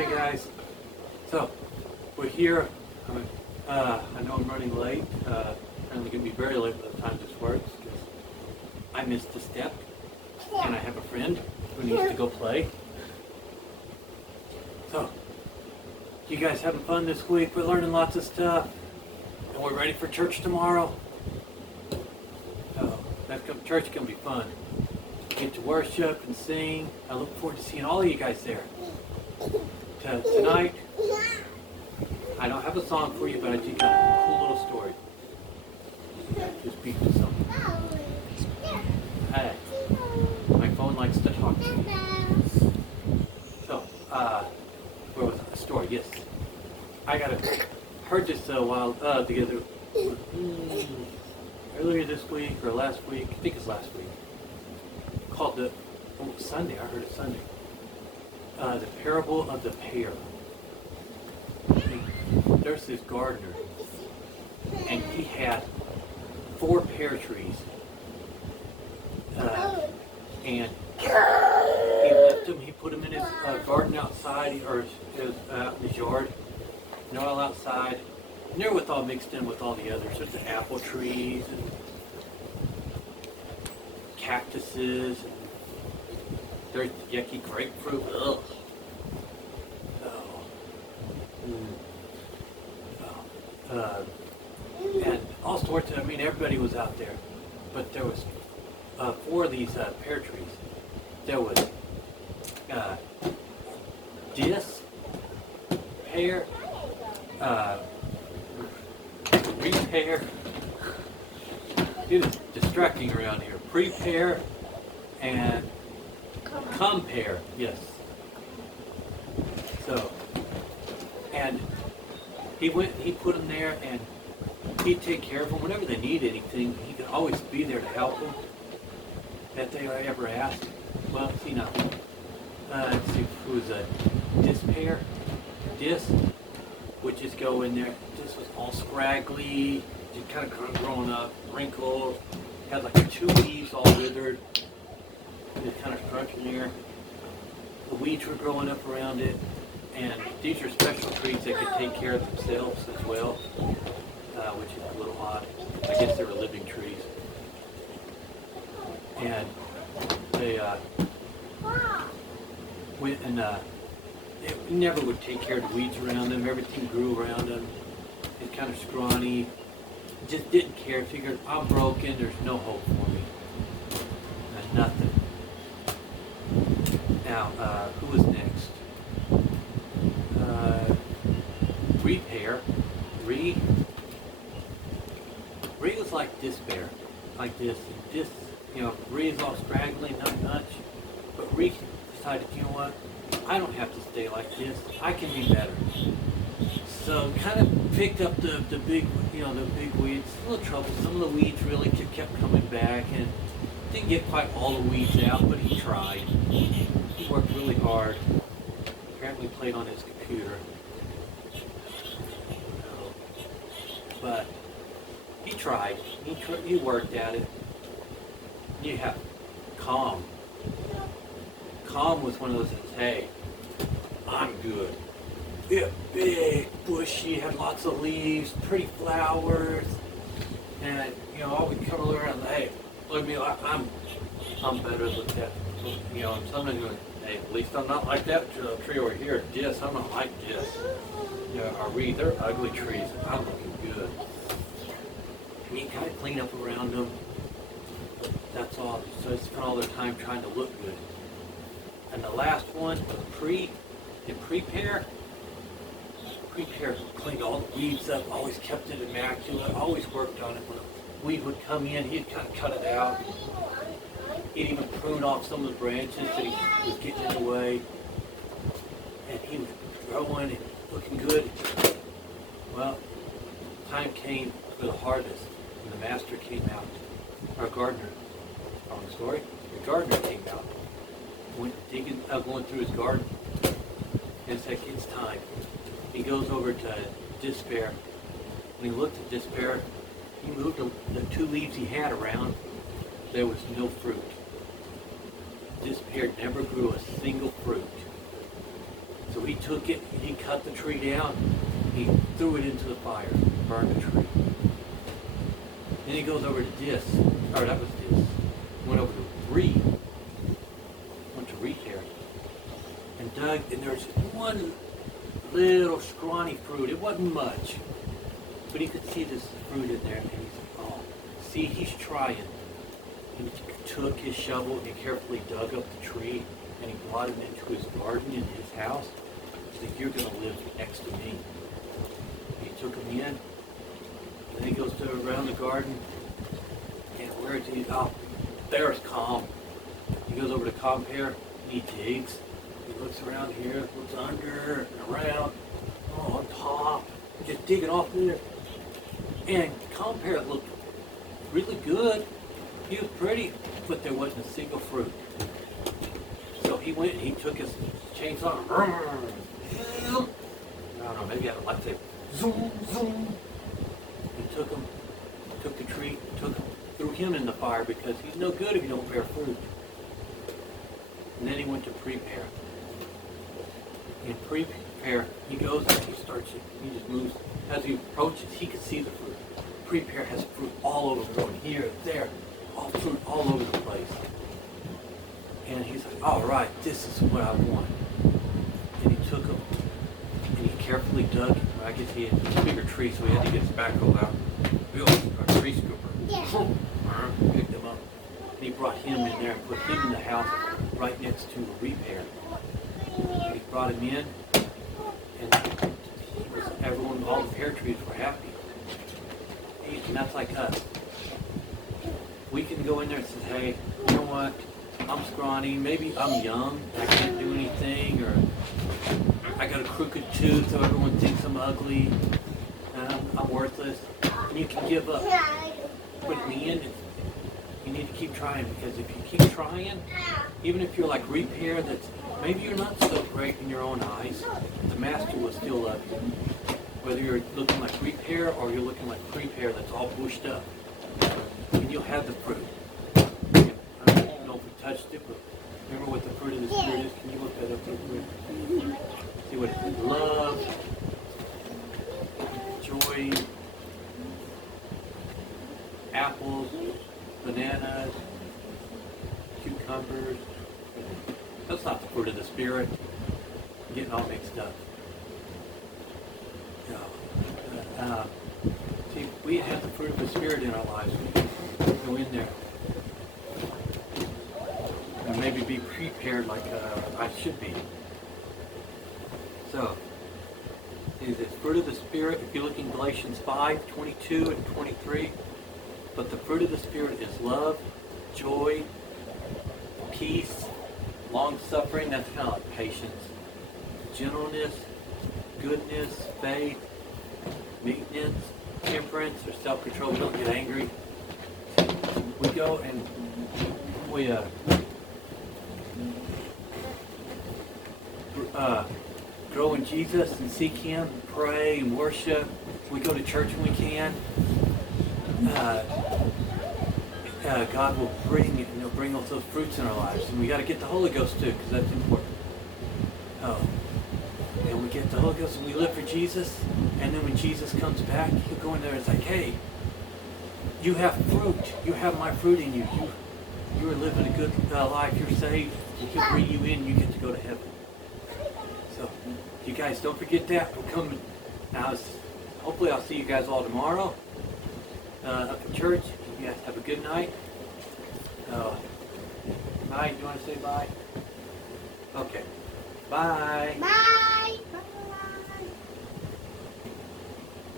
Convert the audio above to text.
Hey guys, so we're here. I know I'm running late. Apparently going to be very late by the time this works because I missed a step and I have a friend who needs to go play. So, you guys having fun this week? We're learning lots of stuff and we're ready for church tomorrow. So, church is going to be fun. Get to worship and sing. I look forward to seeing all of you guys there. Tonight, I don't have a song for you, but I do got a cool little story. Just beat to something. Hey, my phone likes to talk to me. So, where was I? A story, yes. I heard this a while together earlier this week or last week. I think it's last week. Called Sunday. I heard it Sunday. The parable of the pear. There's this gardener, and he had 4 pear trees, and he left them. He put them in his garden outside, or out in his yard, and they're all outside, and they're all mixed in with all the others. There's the apple trees and cactuses, and there's yucky grapefruit. Ugh. And all sorts of, everybody was out there. But there was 4 of these pear trees. There was dis, pear, repair. It is distracting around here. Prepare and compare, yes. So, and he put them there, and he'd take care of them whenever they need anything. He could always be there to help them if they ever asked. Well, see now, let's see who was a disc, which is go in there. This was all scraggly, just kind of growing up, wrinkled, had like 2 leaves all withered, just kind of scrunching there. The weeds were growing up around it. And these are special trees that can take care of themselves as well, which is a little odd. I guess they were living trees. And they went and they never would take care of the weeds around them. Everything grew around them. It's kind of scrawny. Just didn't care. Figured, I'm broken. There's no hope for me. And nothing. Now, who was next? Repair. Re was like this bear, like this, and this, Re is all scraggly, not much, but Re decided, you know what, I don't have to stay like this, I can be better. So kind of picked up the big, the big weeds, a little trouble, some of the weeds really kept coming back, and didn't get quite all the weeds out, but he tried. He worked really hard, apparently played on his computer. But he tried. He worked at it. You have Calm. Calm was one of those things, hey, I'm good. Yeah, big, bushy, had lots of leaves, pretty flowers, and always come around. Hey, look at me, I'm better than that. And sometimes you're like, hey, at least I'm not like that tree over here. This, I'm not like this. They're ugly trees. I'm looking good. And you kind of clean up around them. That's all. So they spend all their time trying to look good. And the last one, Prepare cleaned all the weeds up, always kept it immaculate, always worked on it. When a weed would come in, he'd kind of cut it out. He'd even prune off some of the branches that he was getting in the way. And he was growing and looking good. Well, time came for the harvest, and the master came out. Our gardener, wrong story, the gardener came out, went digging, going through his garden, and said, it's time. He goes over to Despair. When he looked at Despair, he moved the 2 leaves he had around. There was no fruit. This pear never grew a single fruit. So So he took it, and he cut the tree down, he threw it into the fire, burned the tree. Then he goes over to this, or that was this, went over to Reed, went to Repair, and dug, and there's one little scrawny fruit. It wasn't much, but he could see this fruit in there, and he said, oh, see, he's trying. And he took his shovel and he carefully dug up the tree, and he brought him into his garden in his house. He said, you're going to live next to me. And he took him in, and then he goes around the garden, and where is he? Oh, there's Calm. He goes over to Pear, and he digs. He looks around here, looks under, and around, on top, just digging off there. And Pear looked really good. He was pretty, but there wasn't a single fruit. So he went and he took his chainsaw, I don't know, maybe I don't like to say, zoom, zoom. He took the tree, threw him in the fire because he's no good if you don't bear fruit. And then he went to Pear. In Pear, he goes and he starts it. He just moves. As he approaches, he can see the fruit. Pear has fruit all over, going here, there, all fruit all over the place. And he's like, all right, this is what I want. And he took them and he carefully dug. I guess he had a bigger tree, so he had to get his backhoe out. Built a tree scooper. Picked him up. And he brought him in there and put him in the house right next to Pear. And he brought him in, and everyone, all the pear trees were happy. And that's like us. We can go in there and say, hey, you know what? I'm scrawny, maybe I'm young, I can't do anything, or I got a crooked tooth, so everyone thinks I'm ugly, and I'm worthless. And you can give up. But in the end, you need to keep trying, because if you keep trying, even if you're like Pear, that's maybe you're not so great in your own eyes, the Master will still love you. Whether you're looking like Pear or you're looking like Pear that's all bushed up, and you'll have the fruit. I don't know if we touched it, but remember what the fruit of the Spirit is? Can you look that up real quick? See what it is? Love, joy, apples, bananas, cucumbers. That's not the fruit of the Spirit. I'm getting all mixed up. See, we have the fruit of the Spirit in our lives. We can go in there and maybe be prepared like I should be. So, see this fruit of the Spirit, if you look in Galatians 5:22 and 23, but the fruit of the Spirit is love, joy, peace, long-suffering, that's kind of like patience, gentleness, goodness, faith, meekness, temperance, or self-control. We don't get angry. We go and we grow in Jesus and seek Him, pray and worship. We go to church when we can. God will bring those fruits in our lives, and we got to get the Holy Ghost too, because that's important. And we get the Holy Ghost and we live for Jesus, and then when Jesus comes back, He'll go in there and it's like, hey, you have fruit. You have my fruit in you. You are living a good life. You're saved. He can bring you in. You get to go to heaven. So, you guys don't forget that. We're coming. Now, hopefully I'll see you guys all tomorrow up in church. You guys have a good night. Bye. You want to say bye? Okay. Bye. Bye.